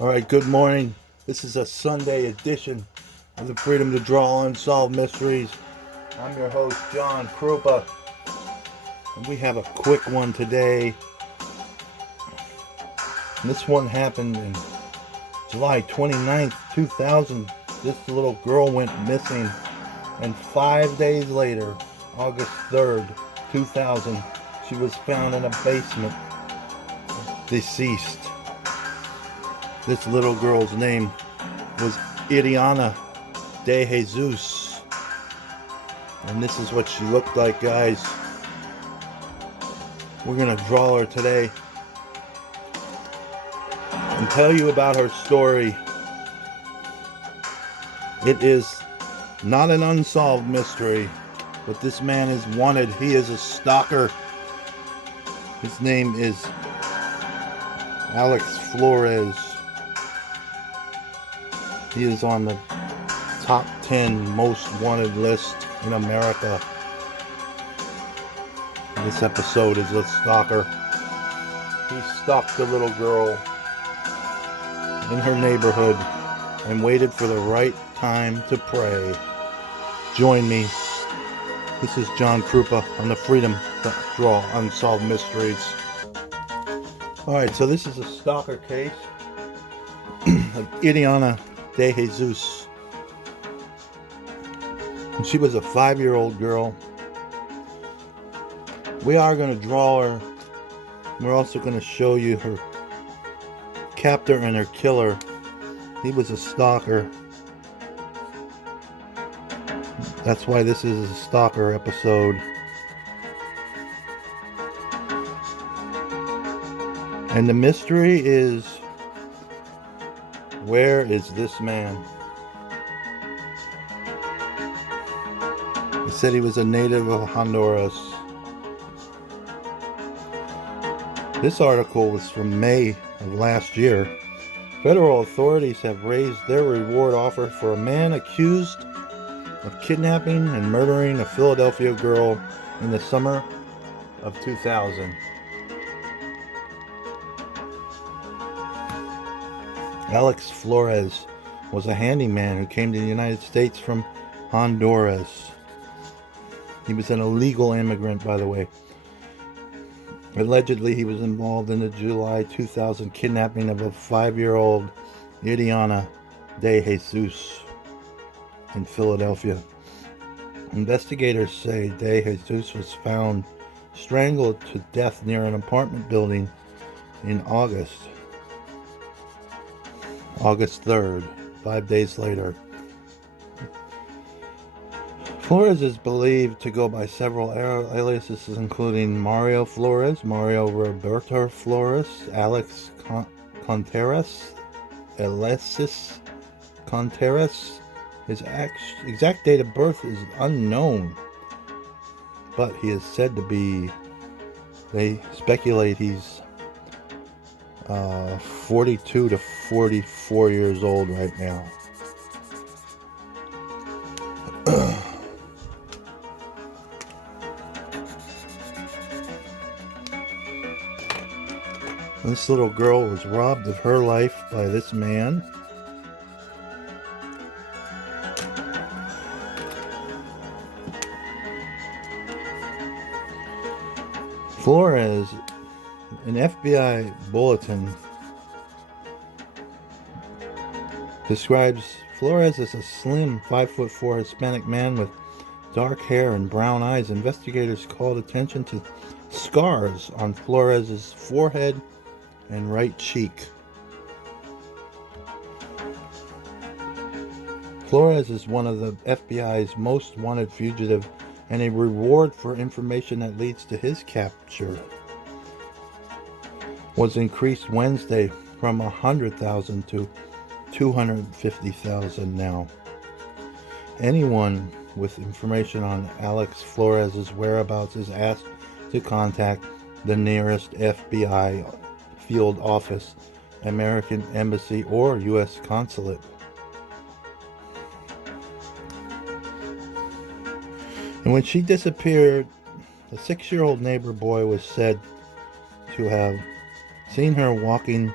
Alright, good morning. This is a Sunday edition of the Freedom to Draw Unsolved Mysteries. I'm your host, John Krupa. And we have a quick one today. And this one happened in July 29th, 2000. This little girl went missing. And 5 days later, August 3rd, 2000, she was found in a basement, deceased. This little girl's name was Iriana DeJesus. And this is what she looked like, guys. We're going to draw her today and tell you about her story. It is not an unsolved mystery, but this man is wanted. He is a stalker. His name is Alexis Flores. He is on the top 10 most wanted list in America. This episode is a stalker. He stalked a little girl in her neighborhood and waited for the right time to pray. Join me. This is John Krupa on the Freedom to Draw Unsolved Mysteries. Alright, so this is a stalker case of Iriana DeJesus. And she was a 5-year-old girl. We are going to draw her. We're also going to show you her captor and her killer. He was a stalker. That's why this is a stalker episode. And the mystery is, where is this man? He said he was a native of Honduras. This article was from May of last year. Federal authorities have raised their reward offer for a man accused of kidnapping and murdering a Philadelphia girl in the summer of 2000. Alexis Flores was a handyman who came to the United States from Honduras. He was an illegal immigrant, by the way. Allegedly, he was involved in the July 2000 kidnapping of a 5-year-old Iriana DeJesus in Philadelphia. Investigators say DeJesus was found strangled to death near an apartment building in August 3rd, 5 days later. Flores is believed to go by several aliases, including Mario Flores, Mario Roberto Flores, Alex Contreras, Alexis Contreras. His exact date of birth is unknown, but he is said to be, they speculate he's 42 to 44 years old right now. This little girl was robbed of her life by this man. Flores, an FBI bulletin describes Flores as a slim 5'4" Hispanic man with dark hair and brown eyes. Investigators called attention to scars on Flores' forehead and right cheek. Flores is one of the FBI's most wanted fugitive, and a reward for information that leads to his capture was increased Wednesday from $100,000 to $250,000 now. Anyone with information on Alex Flores' whereabouts is asked to contact the nearest FBI field office, American Embassy, or U.S. Consulate. And when she disappeared, the 6-year-old neighbor boy was said to have seen her walking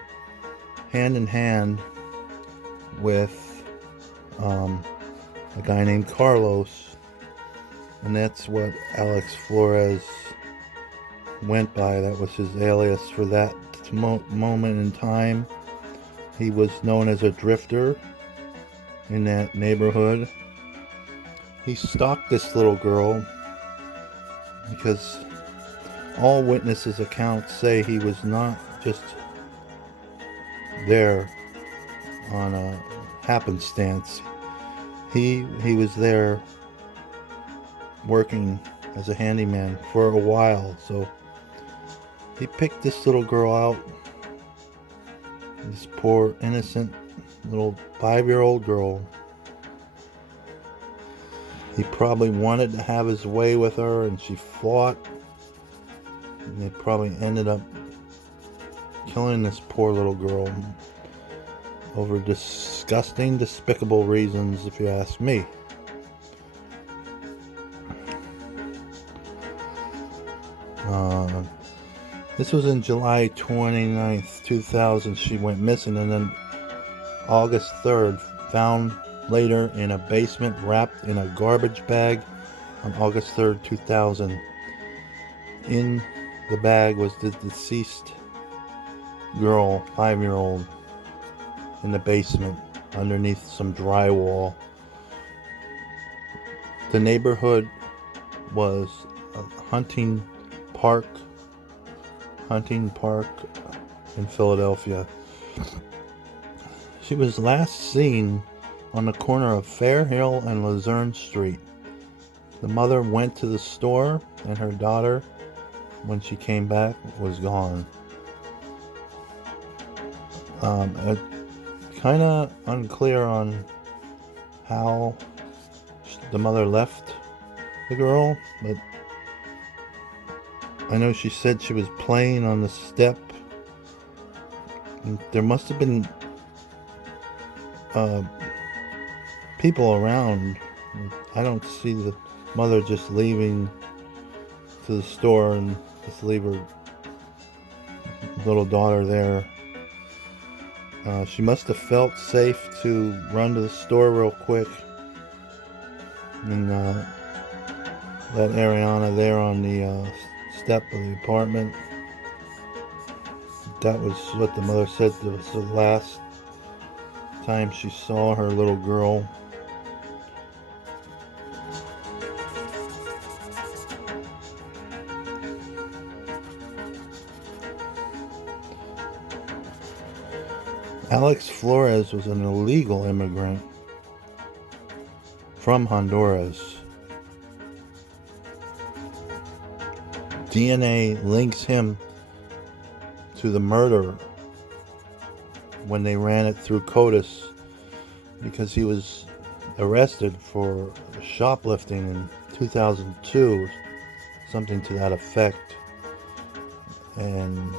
hand in hand with a guy named Carlos, and that's what Alex Flores went by. That was his alias for that moment in time. He was known as a drifter in that neighborhood. He stalked this little girl because all witnesses' accounts say he was not just there on a happenstance. He was there working as a handyman for a while, so he picked this little girl out, this poor innocent little 5-year-old girl. He probably wanted to have his way with her, and she fought, and they probably ended up killing this poor little girl over disgusting, despicable reasons, if you ask me. This was in July 29th, 2000. She went missing, and then August 3rd, found later in a basement wrapped in a garbage bag on August 3rd, 2000. In the bag was the deceased girl, 5-year-old, in the basement underneath some drywall. The neighborhood was a hunting park in Philadelphia. She was last seen on the corner of Fair Hill and Luzerne Street. The mother went to the store, and her daughter, when she came back, was gone. Kind of unclear on how the mother left the girl, but I know she said she was playing on the step. And there must have been people around. I don't see the mother just leaving to the store and just leave her little daughter there. She must have felt safe to run to the store real quick and let Iriana there on the step of the apartment. That was what the mother said. It was the last time she saw her little girl. Alex Flores was an illegal immigrant from Honduras. DNA links him to the murder when they ran it through CODIS, because he was arrested for shoplifting in 2002, something to that effect. And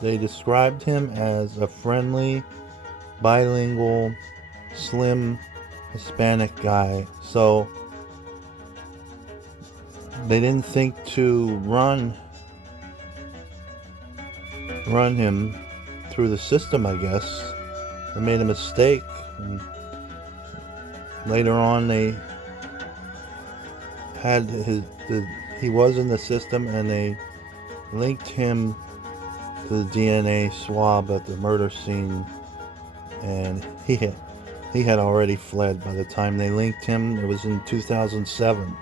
they described him as a friendly, bilingual, slim, Hispanic guy. So they didn't think to run him through the system, I guess. They made a mistake. And later on, they had he was in the system, and they linked him to the DNA swab at the murder scene, and he had already fled by the time they linked him. It was in 2007.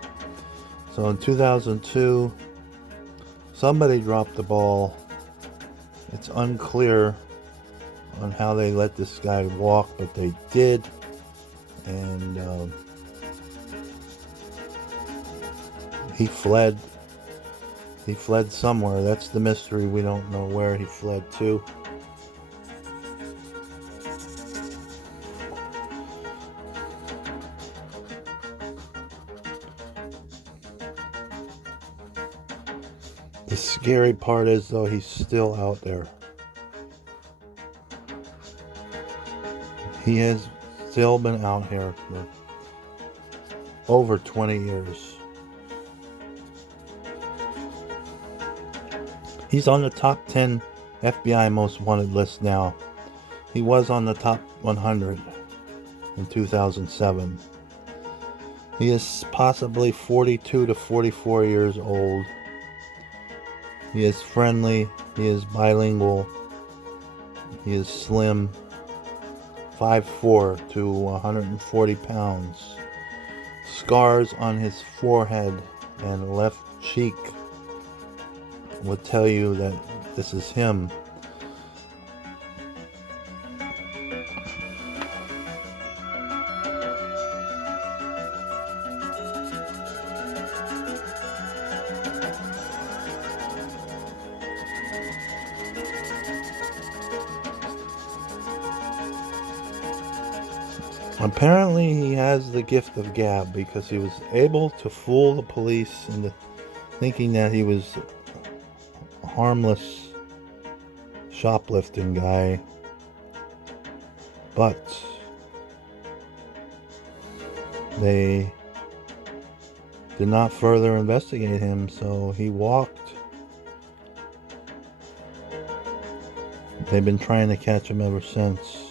So in 2002, somebody dropped the ball. It's unclear on how they let this guy walk, but they did. And he fled. He fled somewhere. That's the mystery. We don't know where he fled to. The scary part is, though, he's still out there. He has still been out here for over 20 years. He's on the top 10 FBI most wanted list now. He was on the top 100 in 2007. He is possibly 42 to 44 years old. He is friendly. He is bilingual. He is slim. 5'4" to 140 pounds. Scars on his forehead and left cheek would tell you that this is him. Apparently he has the gift of gab because he was able to fool the police into thinking that he was a harmless shoplifting guy. But they did not further investigate him, so he walked. They've been trying to catch him ever since.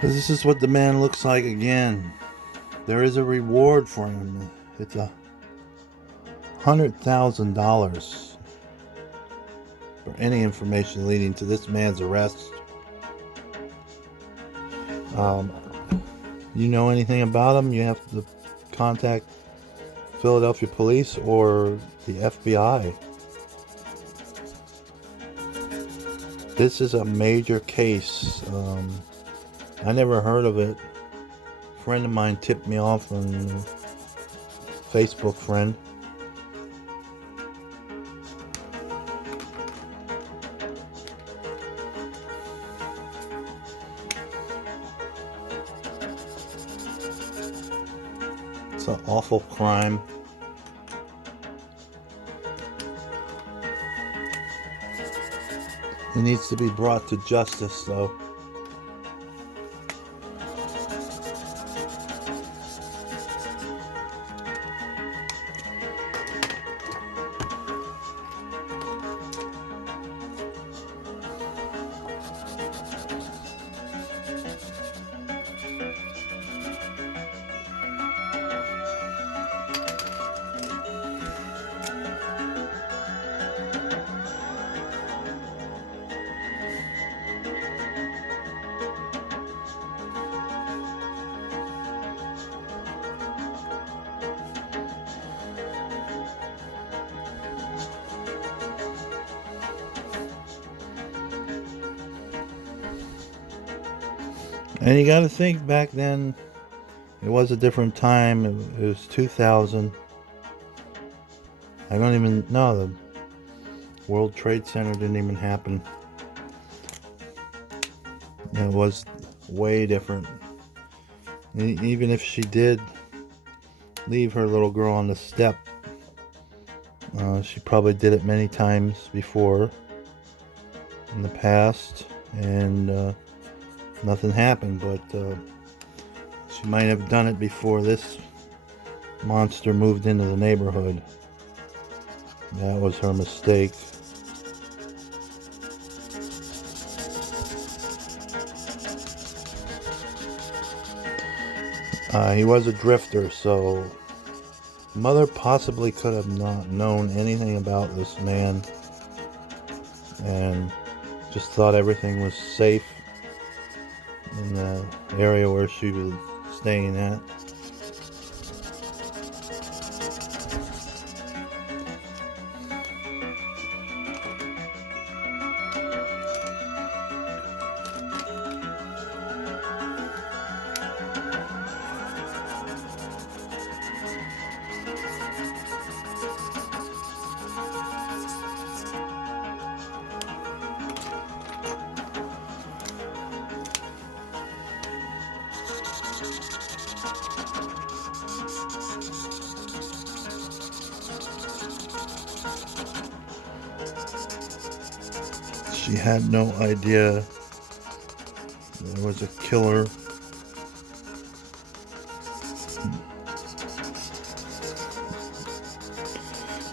This is what the man looks like again. There is a reward for him. It's $100,000 for any information leading to this man's arrest. You know anything about him, you have to contact Philadelphia police or the FBI. This is a major case. I never heard of it. A friend of mine tipped me off on Facebook friend. It's an awful crime. He needs to be brought to justice, though. And you got to think, back then, it was a different time. It was 2000. I don't even know. The World Trade Center didn't even happen. It was way different. Even if she did leave her little girl on the step, she probably did it many times before in the past, and nothing happened. But she might have done it before this monster moved into the neighborhood. That was her mistake. He was a drifter, so mother possibly could have not known anything about this man and just thought everything was safe in the area where she was staying at. She had no idea there was a killer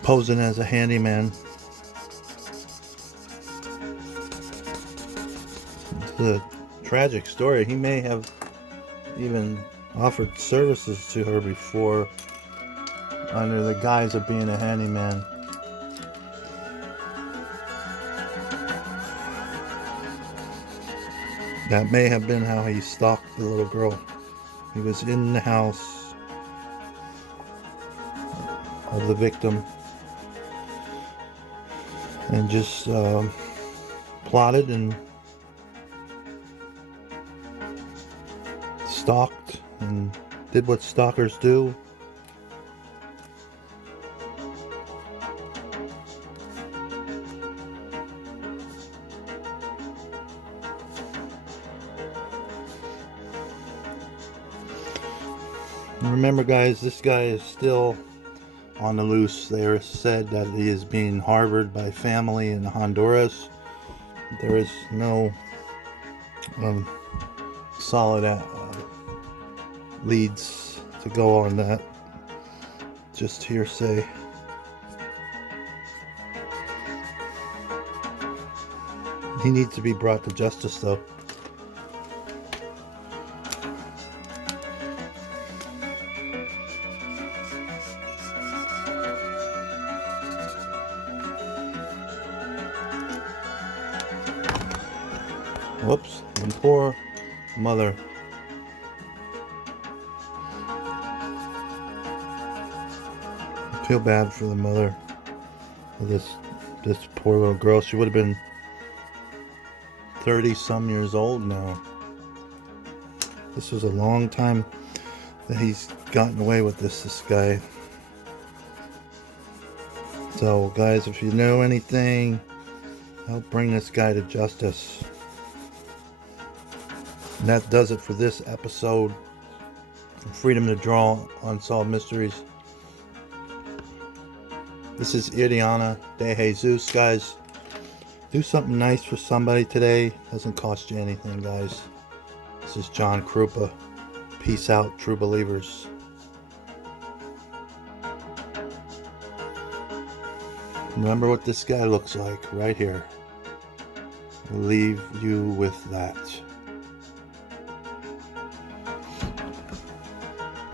posing as a handyman. It's a tragic story. He may have even offered services to her before under the guise of being a handyman. That may have been how he stalked the little girl. He was in the house of the victim and just plotted and stalked and did what stalkers do. Remember, guys, this guy is still on the loose. They are said that he is being harbored by family in Honduras. There is no solid leads to go on that. Just hearsay. He needs to be brought to justice, though. Whoops, and poor mother. I feel bad for the mother of this poor little girl. She would have been 30-some years old now. This was a long time that he's gotten away with this guy. So, guys, if you know anything, help bring this guy to justice. And that does it for this episode of Freedom to Draw Unsolved Mysteries. This is Iriana DeJesus, guys. Do something nice for somebody today. Doesn't cost you anything, guys. This is John Krupa. Peace out, true believers. Remember what this guy looks like right here. I'll leave you with that.